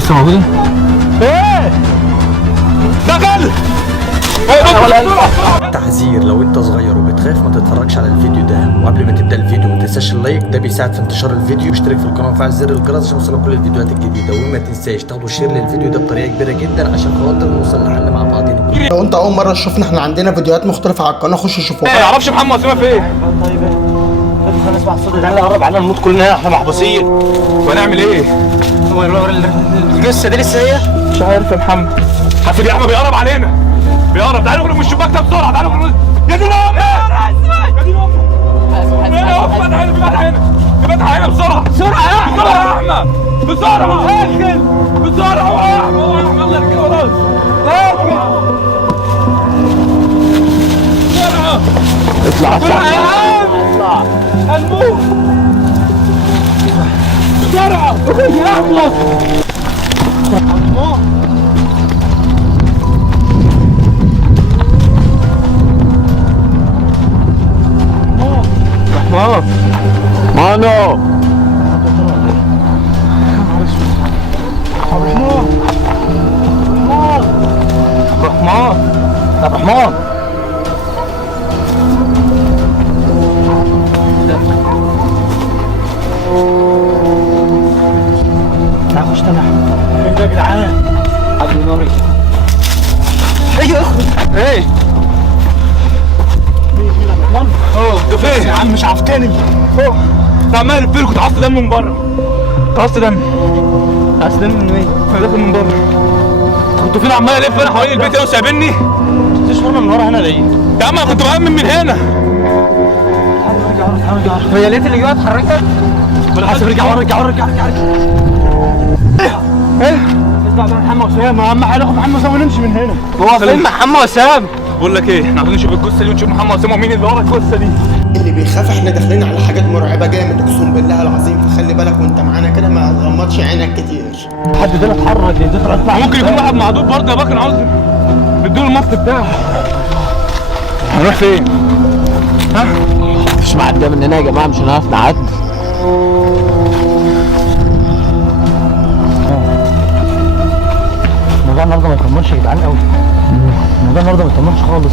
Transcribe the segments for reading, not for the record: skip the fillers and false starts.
لسه موجودة؟ ايه؟ ده كلب! تحذير: لو انت صغير وبتخاف ما تتفرجش على الفيديو ده، وقبل ما تبدا الفيديو ما تنساش اللايك، ده بيساعد في انتشار الفيديو، واشترك في القناه وفعل زر الجرس عشان يوصلك كل الفيديوهات الجديده، وما تنساش تاخدوا شير للفيديو ده بطريقه كبيره جدا عشان خاطر نوصل لحل مع بعضينا. لو انت اول مره تشوفنا، احنا عندنا فيديوهات مختلفه على القناه، خش شوفوها. ما يعرفش محمد وسيمة فين؟ طيب ايه؟ نسمع الصوت ده قرب علينا نموت كلنا، احنا محبوسين. ونعمل ايه؟ لسه دي لسه هي؟ مش عارف يا محمد. حسب يا احمد بيقرب علينا. بيقرب، تعالوا نخرج من الشباك ده بسرعه، تعالوا نخرج. يا دين امي! يا دين امي! يا اخ فتح هنا، فتح هنا، فتح هنا بسرعه بسرعه يا احمد، بسرعه يا احمد، بسرعه داخل بسرعه يا احمد، هو يا احمد الله يركبه راس داخل بسرعه اطلع بسرعه يا عم، اطلع هنموت بسرعه يا احمد. مانو رحمن تعال خش تاني يا جدعان. عبد نوري ايوه اخرج. ايه؟ ده فين؟ يا عم مش عفتني. انت عمال تلف كنت عاصت دم من بره. عاصت دم. عايز دم من مين؟ انا داخل من بره. كنتوا فين عمال الف انا حوالين البيت هنا وسايبني؟ تشهرنا من ورا هنا ليه؟ يا عم انا كنت بأمن من هنا. هي لقيت اللي جوه اتحركت؟ بالحسب ارجع ورا، ارجع ورا، ارجع ارجع ايه؟ اسمع بقى محمد وسام، اهم حاجه ناخد محمد وسام ونمشي من هنا. هو فين محمد وسام؟ بقول لك ايه، احنا عايزين نشوف الجثه دي ونشوف محمد وسام ومين اللي ورا الجثه دي. اللي بيخاف، احنا داخلين على حاجات مرعبه جامد اقسم بالله العظيم، فخلي بالك وانت معانا كده، ما تغمضش عينك كتير. حد ده اتحرك ده طلع. ممكن يكون واحد معدود برضه يا بكر، عاوز نديله الماسك بتاعه. هنروح فين؟ ها؟ مش معدي مننا يا جماعه، مش هنعرف نعدي. الموضوع النهارده ما يطمنش يا جدعان قوي. الموضوع النهارده ما يطمنش خالص.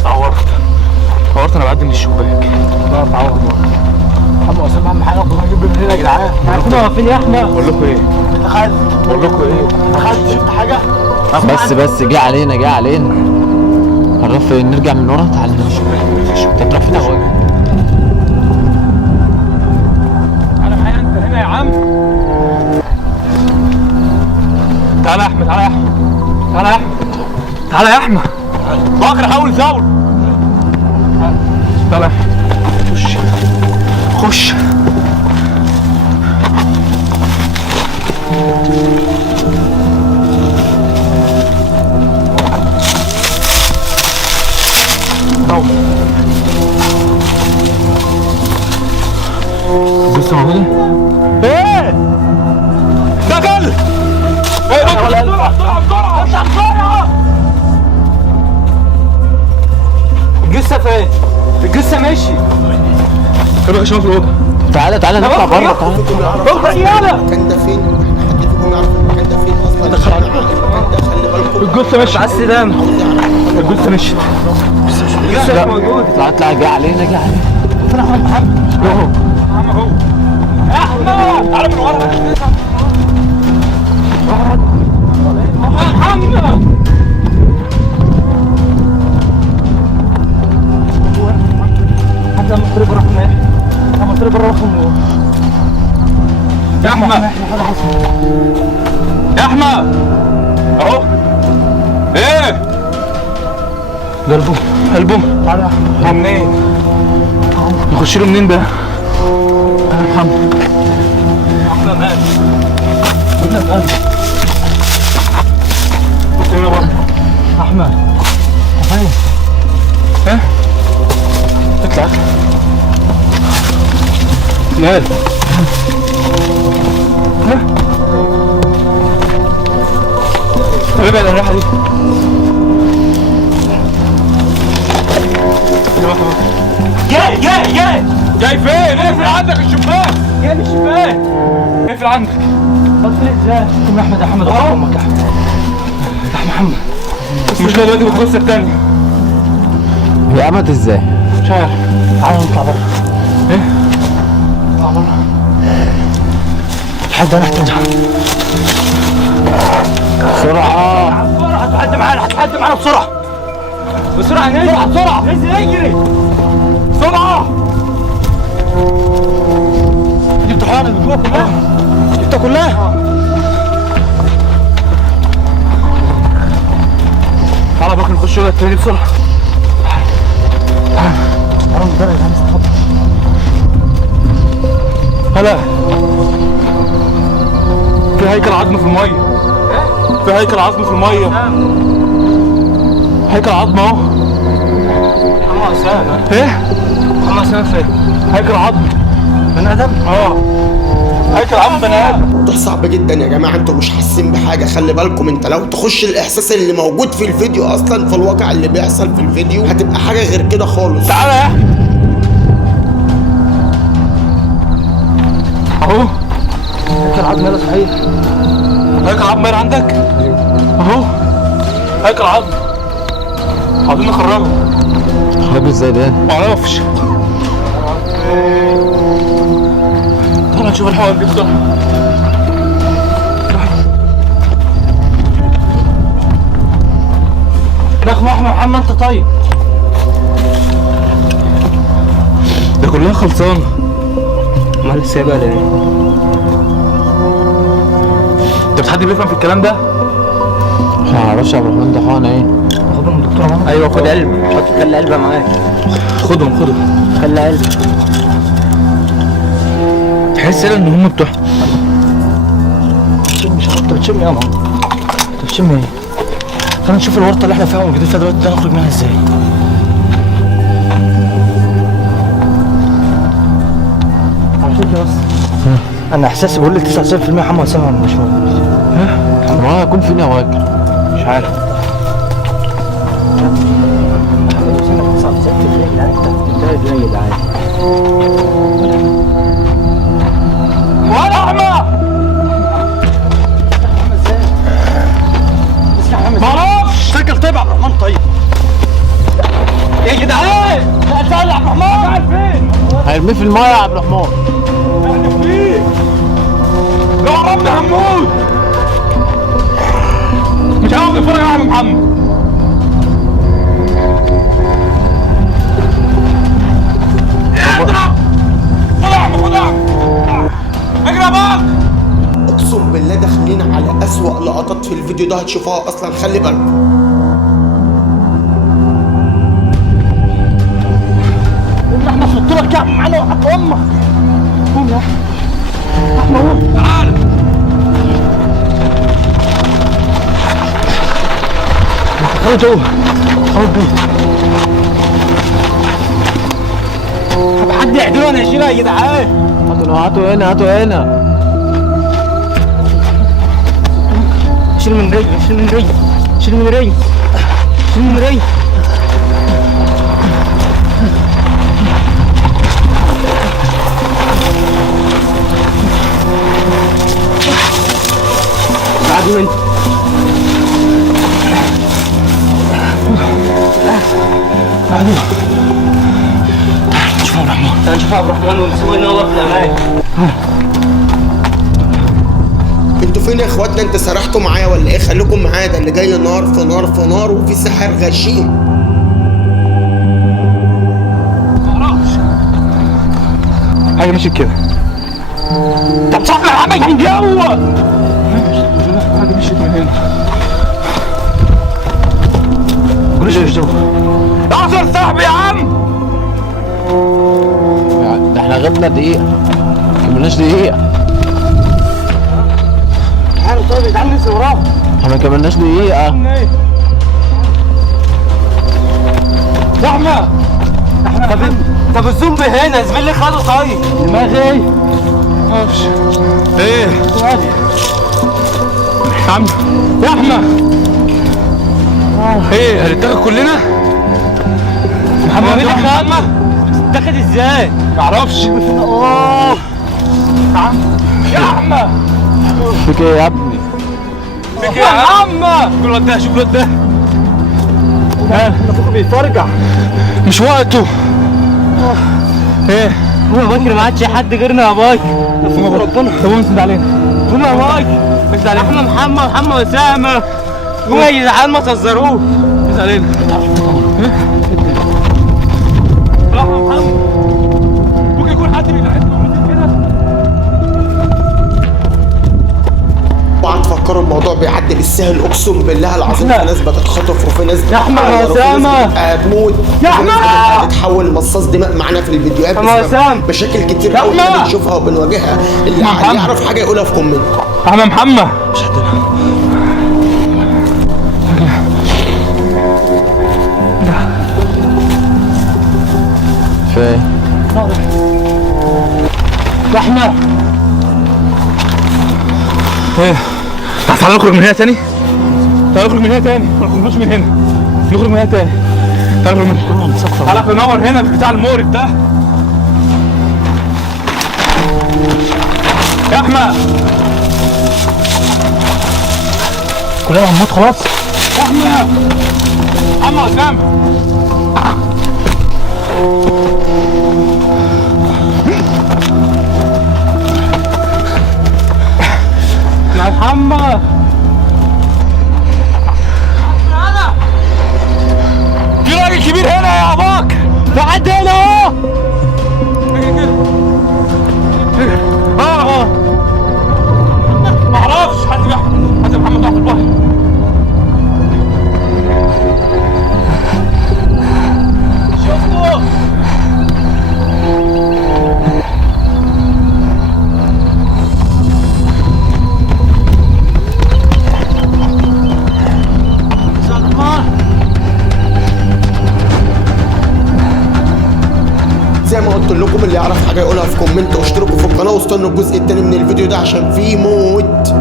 اتعورت انا بعدي من الشباك. لا اتعور برضه. محمد وسام اهم حاجه ناخد نجيب من هنا يا جدعان. احنا كنا واقفين يا احمد. بقول لكم ايه؟ دخلت. بقول لكم ايه؟ دخلت شفت حاجه؟ بس جه علينا هنروح فين؟ نرجع من ورا. تعالى نمشي. انت تروح فين يا اخويا؟ تعالى معايا انت هنا يا عم. تعالى يا احمد، تعالى يا احمد، تعالى يا احمد، تعالى يا احمد. بكر حاول زول. تعالى خش خش. لسه موجودة؟ ايه؟ ده كلب! ايه بسرعة بسرعة بسرعة بسرعة! الجثه فين؟ الجثه ماشي. طب يا شباب في الأوضة. تعالى نطلع بره. تعالى المكان ده فين؟ احنا حد فيكم يعرف المكان ده فين اصلا؟ دخل على المكان ده، خلي بالكم. الجثة مشيت. عايز دم. الجثة مشيت. الجثه مش موجوده. اطلع جه علينا. فين احمد محمد؟ اهو محمد اهو. احمد تعالى من ورا. محمد حتى لما الطريق راح من لما الطريق راح من يا احمد، يا احمد اهو. ايه قلبه تعالى هو منين؟ نخش له منين ده؟ انا محمد. احمد مات. بص هنا بره. احمد فين؟ ها؟ اطلع مال. ها؟ طب ابعد عن الريحة دي. جاي جاي فين؟ اقفل عندك الشباك. جاي من الشباك. اقفل عندك. ازاي؟ قوم يا احمد يا محمد وقف امك يا احمد. يا محمد المشكله دلوقتي بالقصه الثانيه. هي قامت ازاي؟ مش عارف. تعالى نطلع بره. ايه؟ نطلع بره. الحد انا احتاجها. بسرعة بسرعة هتحد معانا بسرعة. بسرعة ننزل بسرعة. ننزل اجري. بسرعه. جبت حقنة من جوه كلها. جبتها كلها. تعالى بكره نخش جوه التاني بسرعه. تعالى من الدرجة تعالى نستخبى. هلا في هيكل عظم في الميه. في هيكل عظم في الميه. هيكل عظم اهو. محمد اسامة. ايه؟ محمد اسامة فين؟ هيكل عظم بني ادم؟ اه. هيكل عظم بني ادم. موضوع صعب جدا يا جماعه، انتوا مش حاسين بحاجه. خلي بالكم، انت لو تخش الاحساس اللي موجود في الفيديو اصلا في الواقع اللي بيحصل في الفيديو هتبقى حاجه غير كده خالص. تعالى يا احمد. اهو هيكل عظم ده صحيح. هيكل عظم باين عندك؟ اهو هيكل عظم. عاوزين نخرجه. نخرجه ازاي ده؟ معرفش. تعالى نشوف الحوار دي بسرعه. رقم احمد محمد انت طيب. ده كلها خلصانه. امال سايبها ليه؟ انت بتحد بيفهم في الكلام ده؟ ما اعرفش يا عبد الرحمن ده حقنة ايه؟ خدهم من الدكتور اهو. ايوه خد علبه، حط خلي علبه معاك، خدهم. خلي علبه. تحس ان هم بتوع مش عارف انت بتشم ايه يا ماما؟ انت بتشم ايه؟ خلينا نشوف الورطه اللي احنا فيها والجديد فيها دلوقتي ده نخرج منها ازاي؟ على فكره بس انا احساسي بيقول لي 99% محمد اسامه مش موجود. ما هيكون فينا واجب. مش عارف. ولا احمد. معرفش. سجل طيب يا عبد الرحمن طيب. ايه يا جدعان؟ لا تعال يا عبد الرحمن. قاعد فين؟ هيرميه في المايه يا عبد الرحمن. قاعد فين؟ يا رب هموت. مش عاوز اتفرج على عم محمد. اضرب. خد احمد. اجري يا بابا. اقسم بالله داخلين على اسوأ لقطات في الفيديو ده هتشوفوها اصلا. خلي بالكم. قوم يا احمد حط لك كعب معانا وحط امك. قوم يا احمد قوم. تعال. خلي جوه. خلي جوه. طب حد يعدله وانا اشيلها يا جدعان. هاتوا هنا. شيل من رجلي. تعالوا انت. تعال نشوف عبد الرحمن ونسوي نور في الامان. انتوا فين يا اخواتنا؟ انت سرحتوا معايا ولا ايه؟ خليكم معايا، ده اللي جاي نار في نار في نار وفي سحر غشيم. معرفش. حاجه مشيت كده. طب صاحبي عمل من جوه. حاجه مشيت من هنا. قولش مش جوه. اعذر صاحبي يا عم. ده احنا غبنا دقيقة. كملناش دقيقة. تعالوا طيب تعالوا ننزل وراهم. احنا كملناش دقيقة. يا احمد. طب الزومبي هنا زميلي خده طيب. دماغي ايه؟ معرفش. ايه عادي. يا عم يا احمد. ايه هنتاخد كلنا؟ محمد مين محمد؟ اتاخد ازاي؟ معرفش. اوه. يا احمد. فيك ايه يا ابني؟ فيك ايه يا عم؟ شوف الواد ده، شوف الواد ده. اخوك بيترجع. مش وقته. ايه؟ هو بكر ما عادش حد غيرنا يا باي. ربنا. طب اسند علينا. قوم يا باي. اسند علينا. احنا محمد اسامه. قوم يا جدعان ما تهزروش. اسند علينا. راح يا محمد. ممكن يكون حد بيلاحقنا كده. طبعا تفكروا الموضوع بيعدي بالسهل، اقسم بالله العظيم. في ناس بتتخطف وفي ناس أحمد بتتعور وفي ناس أسامة. بتموت، يا وفي ناس أحمد. بتتحول مصاص دماء معانا في الفيديوهات أحمد أسامة. بشكل كتير يا قوي أحمد. بنشوفها وبنواجهها. اللي يعرف حاجه يقولها في كومنت. عم محمد. فين؟ احنا ايه؟ تعال نخرج من هنا تاني. تعال نخرج من هنا تاني. ما نخرجش من هنا. نخرج من هنا تاني. تعال نخرج من هنا. تعال ننور هنا بتاع المورد ده. يا احمد. كلنا هنموت خلاص. يا احمد. عم اسامه. يا محمد. في راجل كبير هنا يا اباك. في حد هنا اهو. اه ما اعرفش حد بيحكي. حد محمد واقف في البحر. شفته. زي ما قلت لكم، اللي يعرف حاجه يقولها في كومنت، واشتركوا في القناه واستنوا الجزء الثاني من الفيديو ده عشان فيه موت.